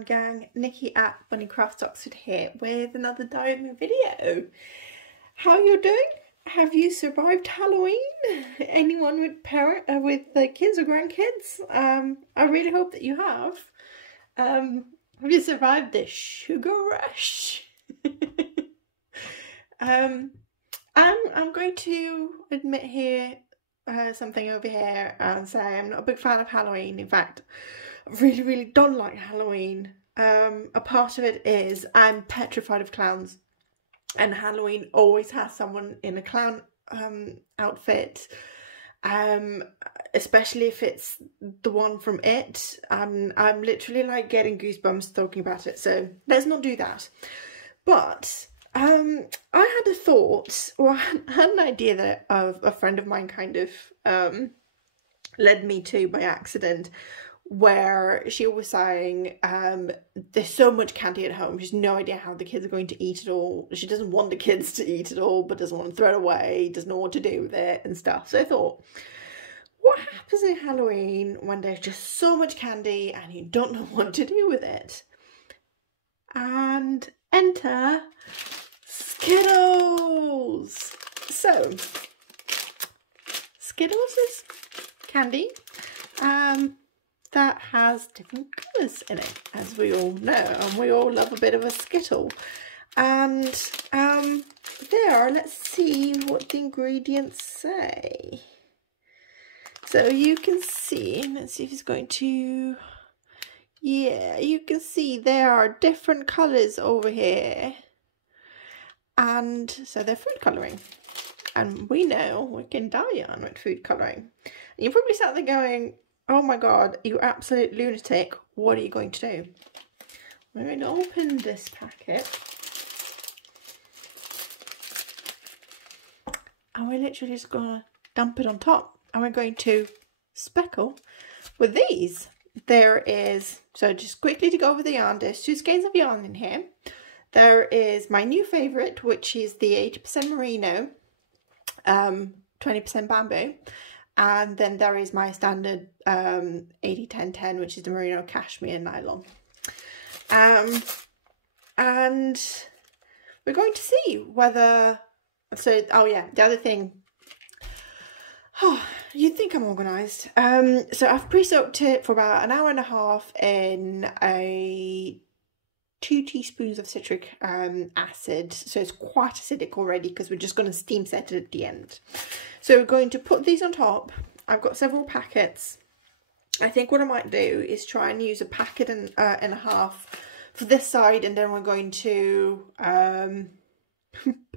on gang, Nikki at Bunny Crafts Oxford here with another diary video. How are you doing? Have you survived Halloween? Anyone with kids or grandkids? I really hope that you have. Have you survived the sugar rush? I'm going to admit here something over here and say I'm not a big fan of Halloween. In fact, I really don't like Halloween. A part of it is I'm petrified of clowns, and Halloween always has someone in a clown outfit, especially if it's the one from It. I'm literally like getting goosebumps talking about it, so let's not do that. But I had a thought, or I had an idea that a friend of mine kind of led me to by accident, where she was saying there's so much candy at home, she has no idea how the kids are going to eat it all. She doesn't want the kids to eat it all, but doesn't want to throw it away, doesn't know what to do with it and stuff. So I thought, what happens in Halloween when there's just so much candy and you don't know what to do with it? And enter Skittles! So, Skittles is candy that has different colours in it, as we all know, and we all love a bit of a Skittle. And let's see what the ingredients say. So you can see, let's see if it's going to, yeah, you can see there are different colours over here. And so they're food colouring. And we know we can dye on with food colouring. And you're probably sat there going, oh my god, you absolute lunatic, what are you going to do? We're going to open this packet. And we're literally just going to dump it on top. And we're going to speckle with these. There is, so just quickly to go over the yarn, there's 2 skeins of yarn in here. There is my new favourite, which is the 80% merino, 20% bamboo. And then there is my standard 80-10-10, which is the merino cashmere nylon. And we're going to see whether, so, oh yeah, the other thing, oh, you'd think I'm organised. So I've pre-soaked it for about an hour and a half in 2 teaspoons of citric acid, so it's quite acidic already because we're just going to steam set it at the end. So we're going to put these on top. I've got several packets. I think what I might do is try and use a packet and a half for this side, and then we're going to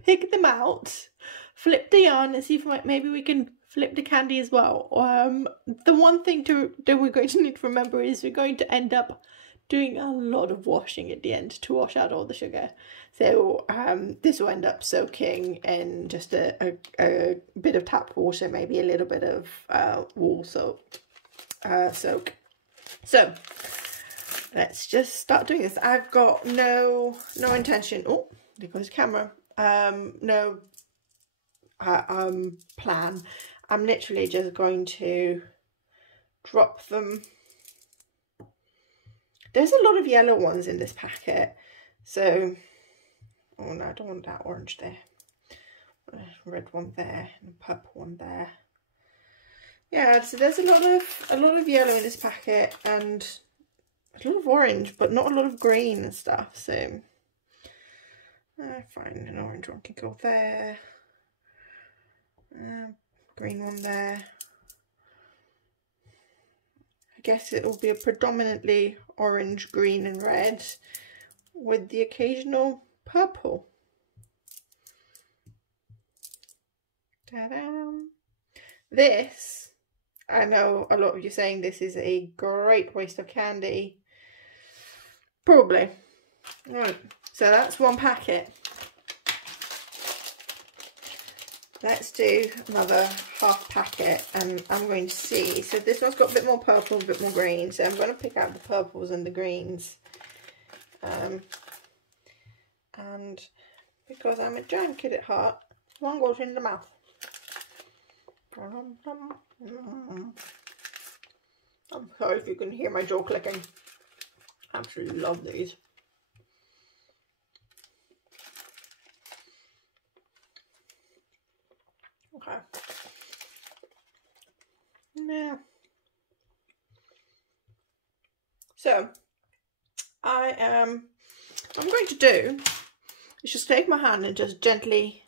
pick them out, flip the yarn, and see if maybe we can flip the candy as well. The one thing that we're going to need to remember is we're going to end up doing a lot of washing at the end to wash out all the sugar. So this will end up soaking in just a bit of tap water, maybe a little bit of wool soak. So let's just start doing this. I've got no intention. Oh, there goes the camera. No plan. I'm literally just going to drop them. There's a lot of yellow ones in this packet, so, oh no, I don't want that orange there. Red one there, and a purple one there. Yeah, so there's a lot of yellow in this packet, and a lot of orange, but not a lot of green and stuff, so fine, an orange one can go there. Green one there. I guess it will be a predominantly orange, green and red with the occasional purple. Ta-da! This, I know a lot of you saying this is a great waste of candy. Probably. Right, so that's one packet. Let's do another half packet, and I'm going to see. So this one's got a bit more purple, a bit more green. So I'm going to pick out the purples and the greens. And because I'm a giant kid at heart, one goes in the mouth. I'm sorry if you can hear my jaw clicking. Absolutely love these. Okay. Now, so I'm going to do is just take my hand and just gently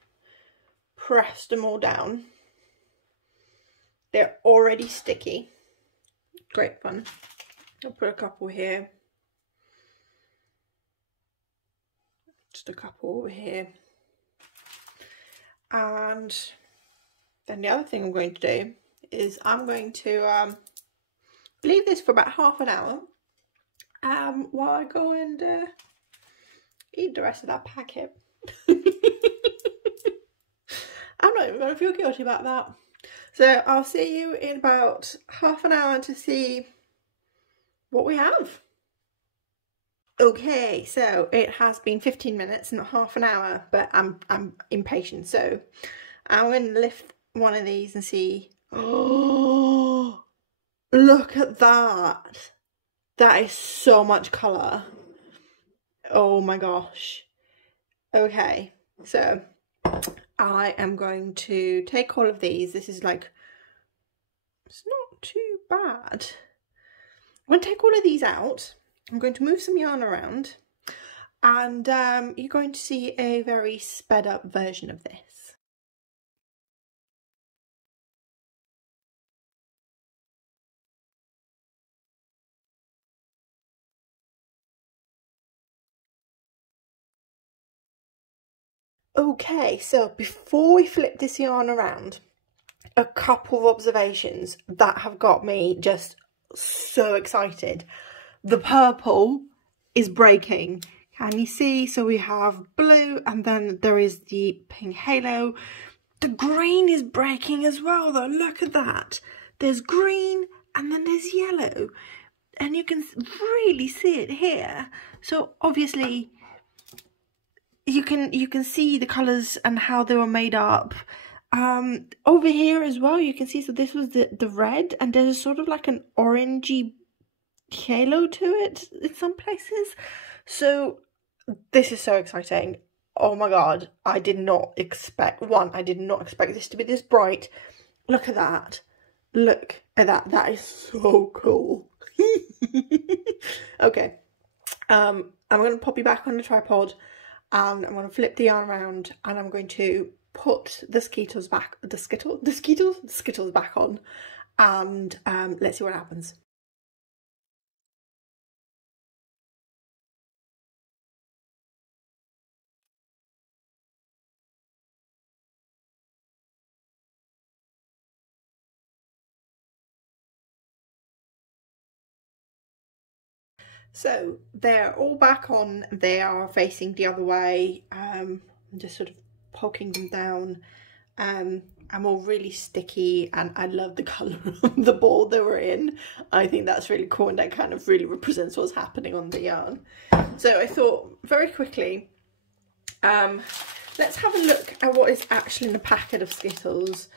press them all down. They're already sticky. Great fun. I'll put a couple here. Just a couple over here. And then the other thing I'm going to do is I'm going to leave this for about half an hour while I go and eat the rest of that packet. I'm not even going to feel guilty about that. So I'll see you in about half an hour to see what we have. Okay, so it has been 15 minutes, not half an hour, but I'm impatient. So I'm going to lift one of these and see. Oh, look at that. That is so much colour. Oh my gosh. Okay, so I am going to take all of these. This is like, it's not too bad. I'm going to take all of these out. I'm going to move some yarn around, and you're going to see a very sped up version of this. Okay, so before we flip this yarn around, a couple of observations that have got me just so excited. The purple is breaking. Can you see? So we have blue, and then there is the pink halo. The green is breaking as well though. Look at that. There's green and then there's yellow. And you can really see it here. So obviously you can see the colours and how they were made up. Over here as well, you can see, so this was the red, and there's sort of like an orangey halo to it in some places. So this is so exciting. Oh my god, I did not expect, I did not expect this to be this bright. Look at that. Look at that. That is so cool. Okay. I'm going to pop you back on the tripod, and I'm going to flip the yarn around, and I'm going to put the Skittles back, the Skittles back on, and let's see what happens. So they're all back on. They are facing the other way. I'm just sort of poking them down. I'm all really sticky, and I love the colour of the ball they were in. I think that's really cool, and that kind of really represents what's happening on the yarn. So I thought very quickly, let's have a look at what is actually in a packet of Skittles.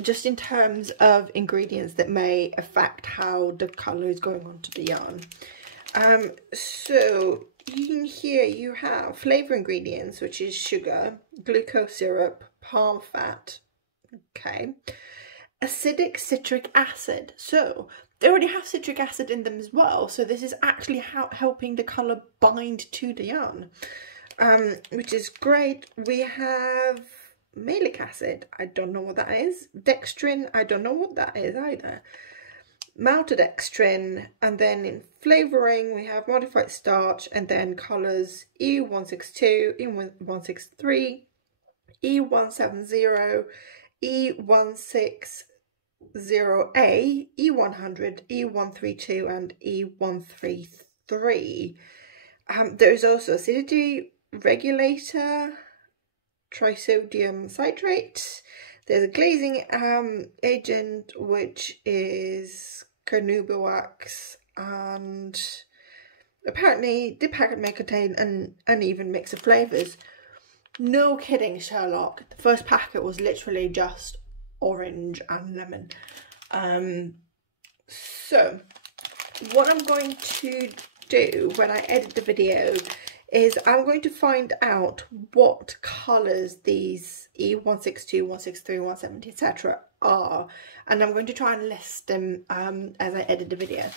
Just in terms of ingredients that may affect how the colour is going onto the yarn. So in here you have flavour ingredients, which is sugar, glucose syrup, palm fat, okay, acidic citric acid. So they already have citric acid in them as well, so this is actually helping the colour bind to the yarn, which is great. We have malic acid, I don't know what that is. Dextrin, I don't know what that is either. Maltodextrin, and then in flavouring we have modified starch, and then colours E162, E163, E170, E160A, E100, E132 and E133. There's also acidity regulator, trisodium citrate. There's a glazing agent, which is carnauba wax, and apparently the packet may contain an uneven mix of flavours. No kidding, Sherlock. The first packet was literally just orange and lemon. So what I'm going to do when I edit the video is I'm going to find out what colours these E162, 163, 170, etc. are, and I'm going to try and list them as I edit the video.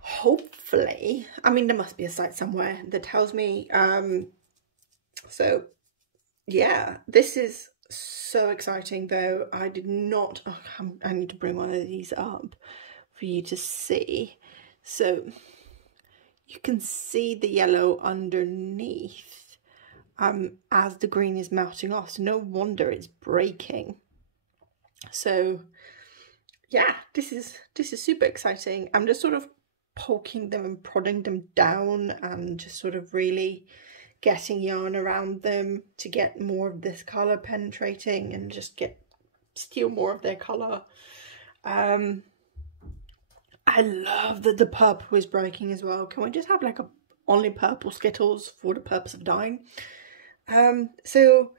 Hopefully, I mean, there must be a site somewhere that tells me. So yeah, this is so exciting though. I did not, I need to bring one of these up for you to see. So you can see the yellow underneath as the green is melting off. So no wonder it's breaking. So yeah, this is super exciting. I'm just sort of poking them and prodding them down and just sort of really getting yarn around them to get more of this colour penetrating and just steal more of their colour. I love that the purple is breaking as well. Can we just have like only purple Skittles for the purpose of dyeing? So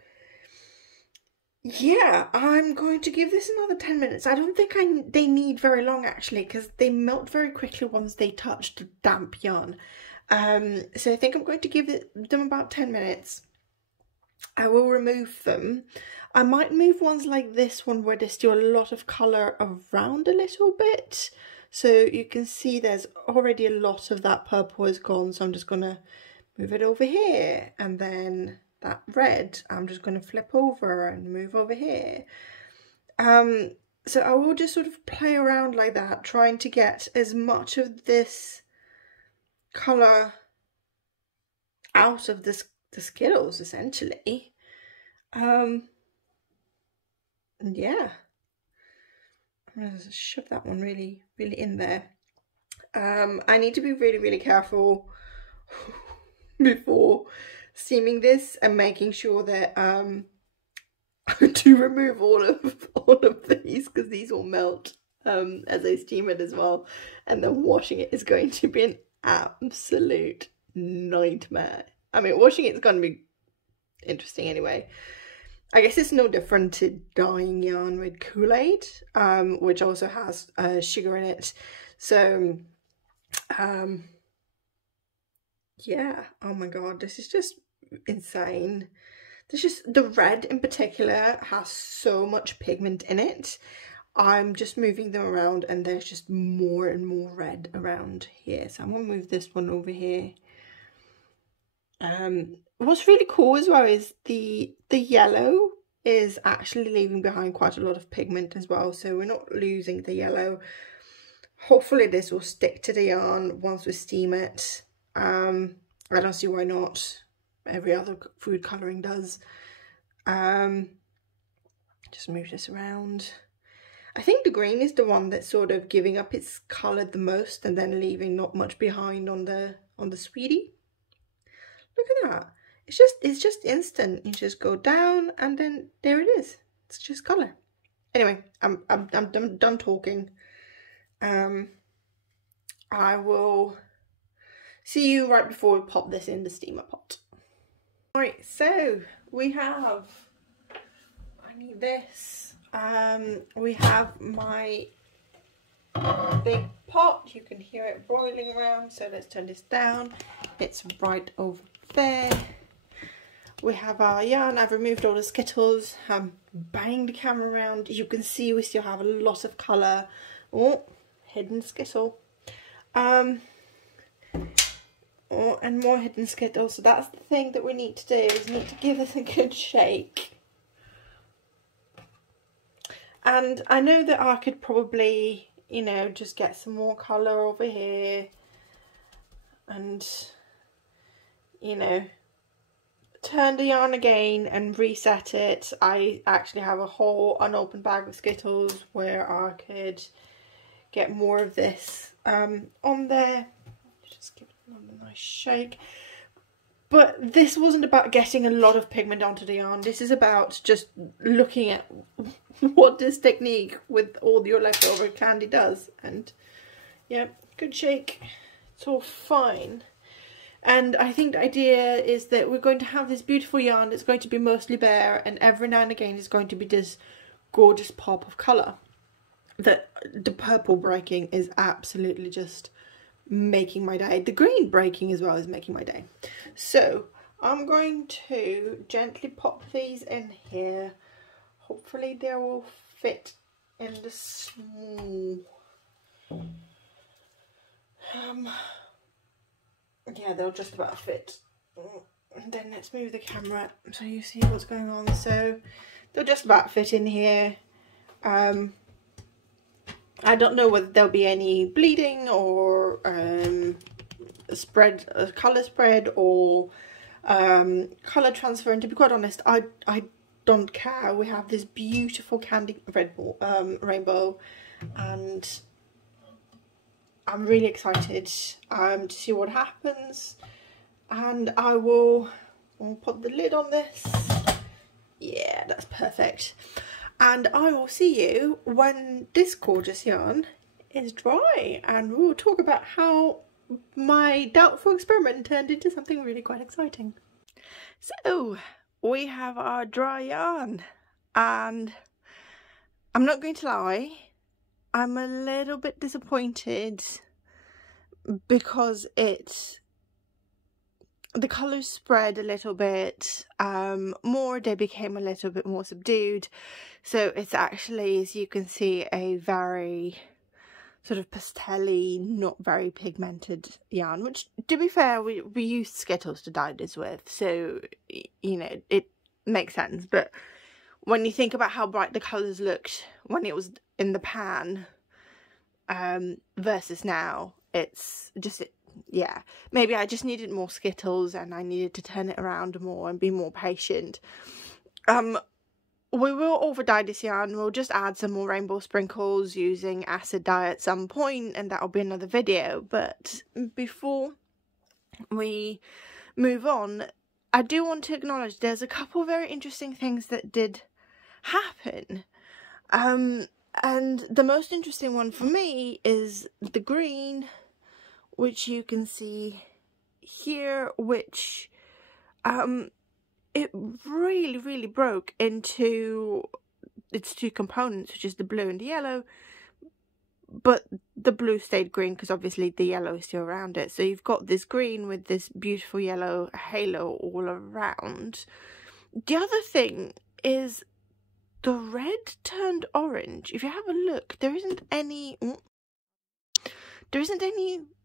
yeah, I'm going to give this another 10 minutes. I don't think they need very long actually, because they melt very quickly once they touch the damp yarn. So I think I'm going to give them about 10 minutes. I will remove them. I might move ones like this one where there's still a lot of colour around a little bit. So you can see there's already a lot of that purple is gone. So I'm just going to move it over here. And then that red, I'm just going to flip over and move over here. So I will just sort of play around like that, trying to get as much of this colour out of the Skittles, essentially. And yeah, I'm going to shove that one really in there. I need to be really careful before steaming this and making sure that to remove all of these, because these will melt as I steam it as well, and then washing it is going to be an absolute nightmare. I mean, washing it is going to be interesting anyway. I guess it's no different to dyeing yarn with Kool-Aid, which also has sugar in it. So yeah, oh my god, this is just insane. There's just, the red in particular has so much pigment in it. I'm just moving them around and there's just more and more red around here. So I'm going to move this one over here. What's really cool as well is the yellow is actually leaving behind quite a lot of pigment as well. So we're not losing the yellow. Hopefully this will stick to the yarn once we steam it. I don't see why not. Every other food colouring does. Just move this around. I think the green is the one that's sort of giving up its colour the most and then leaving not much behind on the sweetie. Look at that. It's just instant. You just go down and then there it is. It's just colour. Anyway, I'm done talking. I will see you right before we pop this in the steamer pot. Alright, so we have, I need this. We have my big pot. You can hear it boiling around, so let's turn this down. It's right over there. We have our yarn. I've removed all the Skittles. I'm banging the camera around. You can see we still have a lot of colour. Oh, hidden Skittle. Oh, and more hidden Skittles. So that's the thing that we need to do, is we need to give this a good shake. And I know that I could probably, you know, just get some more colour over here and, you know, turn the yarn again and reset it. I actually have a whole unopened bag of Skittles where I could get more of this on there. Just give it a nice shake. But this wasn't about getting a lot of pigment onto the yarn. This is about just looking at what this technique with all your leftover candy does. And yeah, good shake. It's all fine. And I think the idea is that we're going to have this beautiful yarn that's going to be mostly bare, and every now and again is going to be this gorgeous pop of colour. The purple breaking is absolutely just making my day. The green breaking as well is making my day. So I'm going to gently pop these in here. Hopefully they will fit in the small. Yeah, they'll just about fit. And then let's move the camera so you see what's going on. So they'll just about fit in here. I don't know whether there'll be any bleeding or colour spread or colour transfer, and to be quite honest, I don't care. We have this beautiful candy red rainbow, and I'm really excited to see what happens. And I'll put the lid on this. Yeah, that's perfect. And I will see you when this gorgeous yarn is dry, and we'll talk about how my doubtful experiment turned into something really quite exciting. So we have our dry yarn, and I'm not going to lie, I'm a little bit disappointed because the colours spread a little bit more, they became a little bit more subdued. So it's actually, as you can see, a very sort of pastel-y, not very pigmented yarn, which, to be fair, we used Skittles to dye this with, so, you know, it makes sense. But when you think about how bright the colours looked when it was in the pan versus now, it's just, yeah, maybe I just needed more Skittles and I needed to turn it around more and be more patient. We will over dye this yarn. We'll just add some more rainbow sprinkles using acid dye at some point, and that'll be another video. But before we move on, I do want to acknowledge there's a couple very interesting things that did happen. And the most interesting one for me is the green, which you can see here, which it really broke into its two components, which is the blue and the yellow, but the blue stayed green because obviously the yellow is still around it. So you've got this green with this beautiful yellow halo all around. The other thing is the red turned orange. If you have a look, there isn't any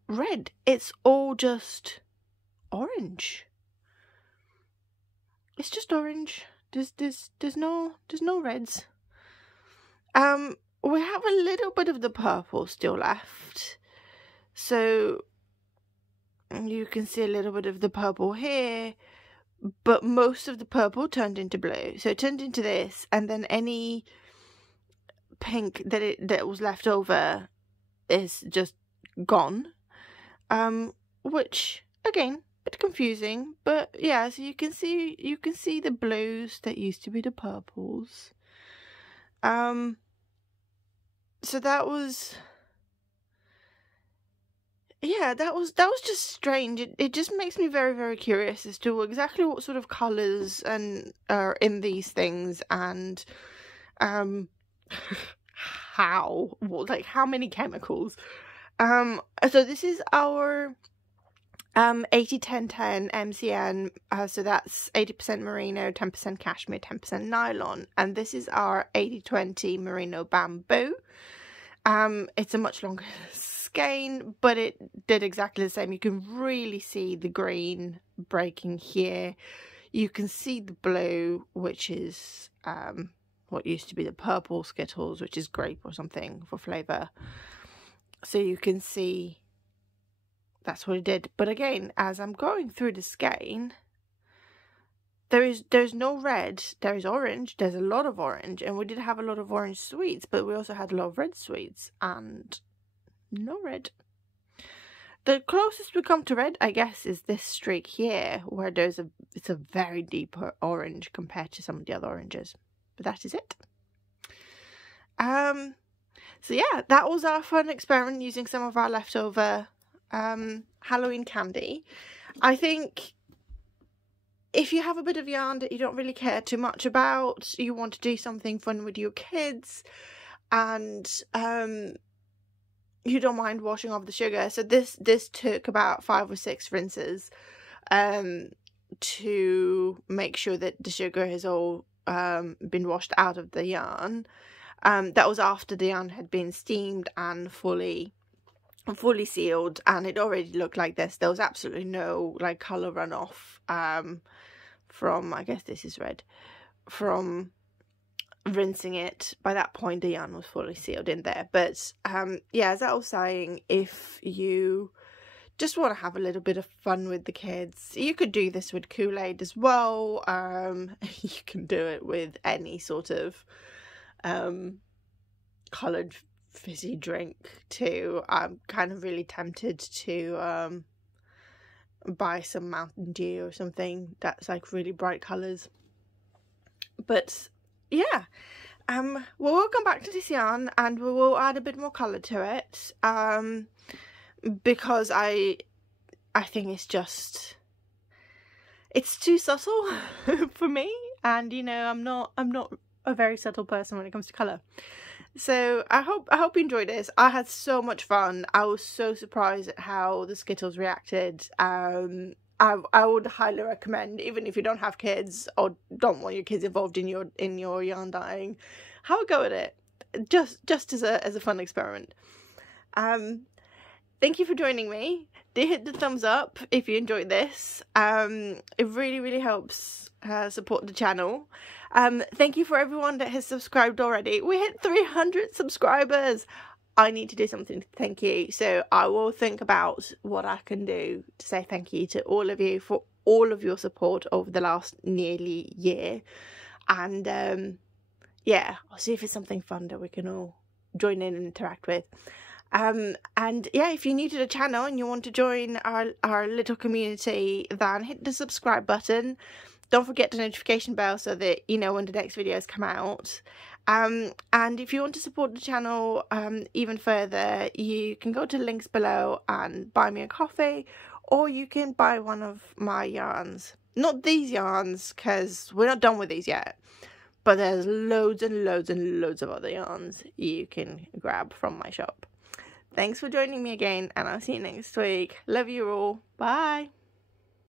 red. It's all just orange. It's just orange. There's no reds. We have a little bit of the purple still left, so you can see a little bit of the purple here, but most of the purple turned into blue. So it turned into this, and then any pink that was left over is just gone. Which again, bit confusing, but yeah, so you can see the blues that used to be the purples. So that was, yeah, that was just strange. It just makes me very curious as to exactly what sort of colours and are in these things, and how many chemicals. So this is our 80-10-10 MCN, so that's 80% merino, 10% cashmere, 10% nylon, and this is our 80-20 merino bamboo. It's a much longer skein, but it did exactly the same. You can really see the green breaking here. You can see the blue, which is what used to be the purple Skittles, which is grape or something for flavour. So you can see that's what it did. But again, as I'm going through the skein, there's no red, there is orange, there's a lot of orange, and we did have a lot of orange sweets, but we also had a lot of red sweets, and no red. The closest we come to red, I guess, is this streak here, where it's a very deep orange compared to some of the other oranges. But that is it. So yeah, that was our fun experiment using some of our leftover Halloween candy. I think if you have a bit of yarn that you don't really care too much about, you want to do something fun with your kids, and you don't mind washing off the sugar. So this took about 5 or 6 rinses to make sure that the sugar has all been washed out of the yarn. That was after the yarn had been steamed and fully sealed, and it already looked like this. There was absolutely no like colour runoff from, I guess this is red, from rinsing it. By that point the yarn was fully sealed in there. But yeah, as I was saying, if you just want to have a little bit of fun with the kids, you could do this with Kool-Aid as well. You can do it with any sort of coloured fizzy drink too. I'm kind of really tempted to buy some Mountain Dew or something that's like really bright colours. But yeah, we'll come back to this yarn and we will add a bit more colour to it, because I think it's too subtle for me, and you know, I'm not a very subtle person when it comes to colour. So I hope you enjoyed this. I had so much fun. I was so surprised at how the Skittles reacted. I would highly recommend, even if you don't have kids or don't want your kids involved in your yarn dyeing, have a go at it. Just as a fun experiment. Thank you for joining me. Do hit the thumbs up if you enjoyed this. It really helps support the channel. Thank you for everyone that has subscribed already. We hit 300 subscribers. I need to do something to thank you, so I will think about what I can do to say thank you to all of you for all of your support over the last nearly year. And yeah, I'll see if it's something fun that we can all join in and interact with. And yeah, if you're new to the channel and you want to join our little community, then hit the subscribe button. Don't forget the notification bell so that you know when the next videos come out. And if you want to support the channel even further, you can go to the links below and buy me a coffee, or you can buy one of my yarns. Not these yarns, because we're not done with these yet, but there's loads and loads and loads of other yarns you can grab from my shop. Thanks for joining me again, and I'll see you next week. Love you all. Bye.